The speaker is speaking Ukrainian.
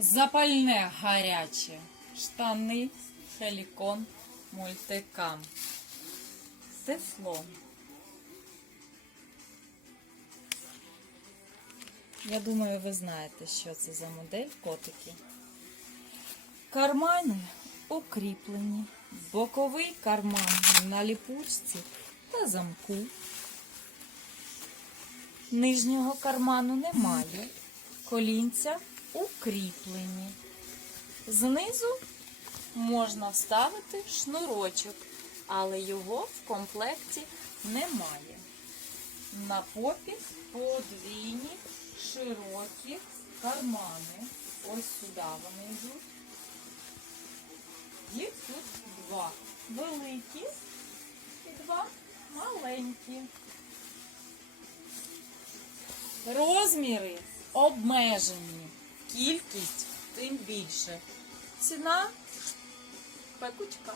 Запальне гаряче. Штани Хелікон Мультикам. Тефлон. Я думаю, ви знаєте, що це за модель котики. Кармани укріплені. Боковий карман на ліпучці та замку. Нижнього карману немає. Колінця укріплені. Знизу можна вставити шнурочок, але його в комплекті немає. На попі подвійні широкі кармани. Ось сюди вони йдуть. Їх тут два. Великі і два маленькі. Розміри обмежені. Кількість тим більше. Ціна пекучка.